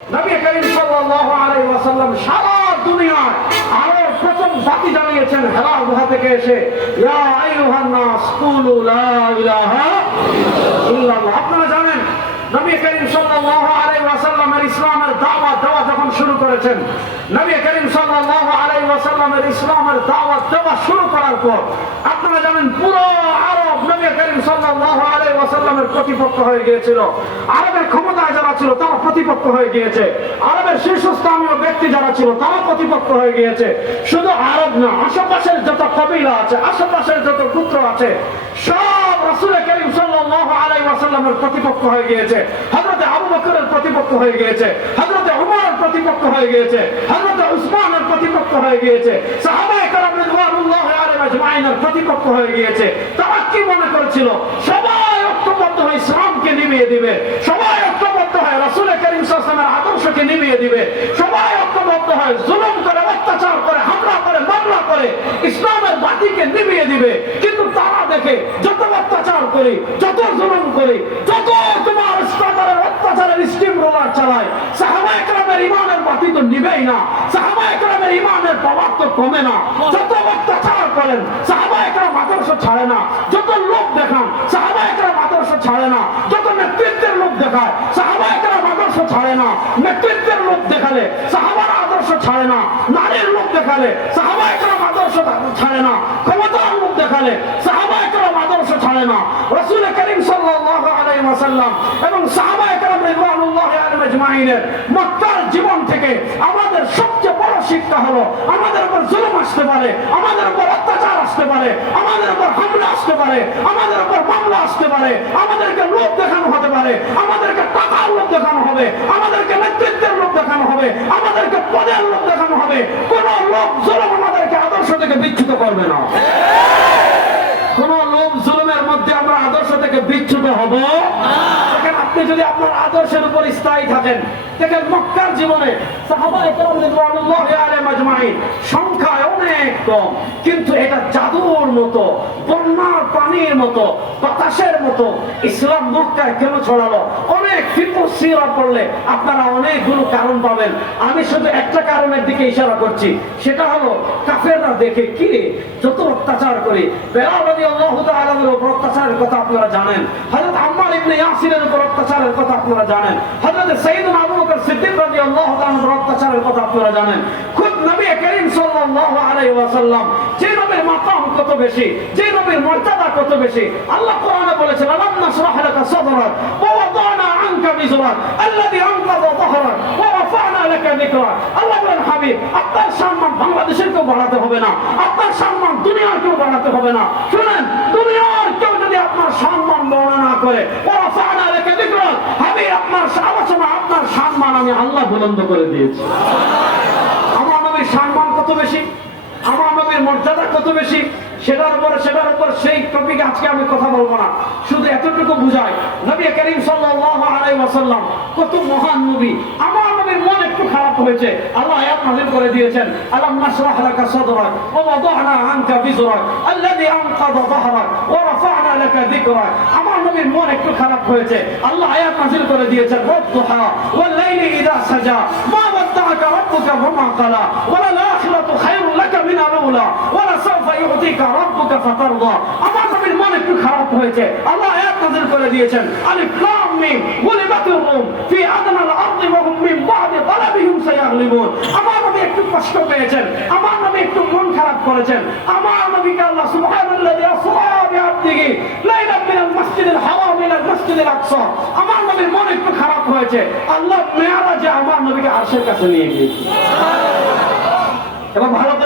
নবী করিম সাল্লাল্লাহু আলাইহি ওয়াসাল্লাম সারা দুনিয়ায় আরব প্রথম জাতি জানিয়েছেন হেরা গুহা থেকে এসে, ইয়া আইয়ুহান নাস কুলু লা ইলাহা ইল্লাল্লাহ। আপনারা জানেন নবী করিম সাল্লাল্লাহু আলাইহি ওয়াসাল্লামের ইসলামের দাওয়াত দেওয়া যখন শুরু করেছেন, নবী করিম সাল্লাল্লাহু আলাইহি ওয়াসাল্লামের ইসলামের দাওয়াত দেওয়া শুরু করার পর আপনারা জানেন পুরো আরব নবী করিম সাল্লাল্লাহু আলাইহি ওয়াসাল্লামের প্রতিপক্ষ হয়ে গিয়েছিল। আরবের ক্ষমতায় যারা ছিল তারা প্রতিপক্ষ হয়ে গিয়েছে, আরবের শীর্ষস্থানীয় ব্যক্তি যারা ছিল তারা প্রতিপক্ষ হয়ে গিয়েছে। শুধু আরব না, আশেপাশের যত কবিলা আছে, আশেপাশের যত পুত্র আছে, সব রাসূল করিম সাল্লাল্লাহু আলাইহি ওয়াসাল্লামের প্রতিপক্ষ হয়ে গিয়েছে। হযরত আবু বকরের প্রতিপক্ষ হয়ে গিয়েছে, হযরত ওমরের প্রতিপক্ষ হয়ে গিয়েছে, হযরত উসমানের প্রতিপক্ষ হয়ে গিয়েছে, সাহাবায়ে কেরাম রিদওয়ানুল্লাহি আলাইহিম আজমাইনের প্রতিপক্ষ হয়ে গিয়েছে। তারা কি মনে করেছিল? সবাই ঐক্যবদ্ধ হয়ে ইসলামকে নিভিয়ে দিবে, সবাই ঐক্যবদ্ধ হয়ে রাসূল করিম সাল্লাল্লাহু আলাইহি ওয়াসাল্লামের আদর্শকে নিভিয়ে দিবে, সবাই ঐক্যবদ্ধ হয়ে জুলুম করে, অত্যাচার করে, হামলা করে, মামলা করে ইসলামের বাতিকে নিভিয়ে দিবে। কিন্তু তারা দেখে যত অত্যাচার করি, যত জুলুম করি, যত তোমার ইসলামের অত্যাচারের স্টিম রোলার চালায়, সাহাবায়ে কেরামের ঈমানের বাতি তো নিবেই না, সাহাবায়ে কেরামের ঈমানের পাওয়ার তো কমে না। যত অত্যাচার করেন সাহাবায়ে কেরাম আদর্শ ছাড়ে না, যত লোক দেখান সাহাবায়ে কেরাম আদর্শ ছাড়ে না, যত নেতৃত্বের লোক দেখায় সাহাবায়ে কেরাম আদর্শ ছাড়ে না, নেতৃত্বের লোক দেখালে সাহাবারা আদর্শ ছাড়ে না, নারীর লোক দেখালে সাহাবায়ে কেরাম আদর্শ ছাড়ে না, ক্ষমতার লোক দেখালে সাহাবায়ে কেরাম আদর্শ ছাড়ে না। রাসূল করিম সাল্লাল্লাহু আলাইহি ওয়াসাল্লাম এবং সাহাবায়ে কেরাম রিদওয়ানুল্লাহি আলাইহিম আজমাইনের মক্কার জীবন থেকে আমাদের সবচেয়ে বড় শিক্ষা হলো, আমাদের উপর জুলুম আসতে পারে, আমাদের উপর অত্যাচার আসতে পারে, আমাদের উপর হামলা আসতে পারে, আমাদের উপর মামলা আসতে পারে, আমাদেরকে লোক দেখানো হতে পারে, আমাদেরকে টাকার লোক দেখানো হবে, আমাদেরকে নেতৃত্বের লোক দেখানো হবে, আমাদেরকে পদের লোক দেখানো হবে। কোন লোক জুলুম আমাদেরকে আদর্শ থেকে বিচ্যুত করবে না। কোন লোক জুলুমের মধ্যে আমরা আদর্শ থেকে বিচ্যুত হব না। আপনি যদি আপনার আদর্শের উপর স্থায়ী থাকেন, দেখেন মক্কার জীবনে সাহাবায়ে কেরাম রিদওয়ানুল্লাহি আলাইহিম আজমাইন সংখ্যায় অনেক কম, কিন্তু এটা জাদুর মতো, বন্যার পানির মতো, বাতাসের মতো ইসলাম মক্কায় কেন ছড়ালো? অনেক ফিকহ সিরা পড়লে আপনারা অনেকগুলো কারণ পাবেন। আমি শুধু একটা কারণের দিকে ইশারা করছি, সেটা হলো কাফেররা দেখে কি যত অত্যাচার করে। বেলাল রাদিয়াল্লাহু তাআলার উপর অত্যাচারের কথা আপনারা জানেন, হযরত আম্মার ইবনে ইয়াসিরের উপর অত্যাচারের কথা আপনারা জানেন, হযরত সাইয়েদনা আবু বকর সিদ্দিক রাদিয়াল্লাহু তাআলার উপর অত্যাচারের কথা আপনারা জানেন। খুদ নবী করিম সাল্লাল্লাহু আলাইহি ওয়াসাল্লাম, যে নবীর মাকাম কত বেশি, যে নবীর মর্যাদা কত বেশি, আল্লাহ কোরআনে বলেছেন আলাম নাশরাহ লাকা সাদরাক ওয়া ওয়াদানা আনকা বিজরাক আল্লাযী আনকাযা যাহরাক ওয়া রাফা'না লাকা যিকরাক। আল্লাহ বলেন, হাবিব, আপনার সম্মান বাংলাদেশের কেউ বাড়াতে হবে না, আপনার সম্মান দুনিয়ার কেউ বাড়াতে হবে না। শুনেন, দুনিয়ার কেউ যদি আপনার সম্মান বর্ণনা করে, ওয়া রাফা'না লাকা যিকরাক, হাবিব আপনার আলোচনা, আপনার সম্মান আমি আল্লাহ বুলন্দ করে দিয়েছি। আমার নবীর সম্মান কত বেশি, আমার নবীর মর্যাদা কত বেশি, সেটার উপর সেই টপিকে আজকে আমি কথা বলবো না। শুধু এতটুকু বুঝাই, নবী করিম সাল্লাল্লাহু আলাইহি ওয়াসাল্লাম কত মহান নবী। আমার নবীর মন একটু খারাপ হয়েছে, আল্লাহ আয়াত নাযিল করে দিয়েছেন আলাম নাশরাহ লাকা সাদরাক ওয়া ওয়াদানা আনকা বিজরাক আল্লাযী আনকাযা যাহরাক ওয়া রাফা'না লাকা যিকরাক। আমার নবীর মন একটু খারাপ হয়েছে, আল্লাহ আয়াত নাযিল করে দিয়েছেন ওয়াদ-দুহা ওয়াল লাইলি ইযা সাজা মা ওয়াদ্দা'আকা রাব্বুকা ওয়া মা ক্বালা ওয়া লাল আখিরাতু খায়রুন লাকা মিনাল উলা ওয়া লাসাওফা ইউ'তিকা রাব্বুকা ফাতারদা। আমার নবীর মন একটু খারাপ হয়েছে, আল্লাহ আয়াত নাযিল করে দিয়েছেন আলিফ লাম মিম গুলিবাতির রুম ফি আদনাল আরদি ওয়া হুম মিন বা'দি তালাবিহিম সায়াগলিবুন। আমার নবী একটু কষ্ট পেয়েছেন, আমার নবী একটু মন খারাপ করেছেন। আমার নবীকে আল্লাহ সুবহানাল্লাযী আসরা বিআবদিহি লাইলাম মিনাল মাসজিদিল হারাম ইলাল মাসজিদিল আকসা। আমার নবীর মন একটু খারাপ হয়েছে, আল্লাহ মেরাজে আমার নবীকে আরশের কাছে নিয়ে গিয়েছেন। এবং ভালো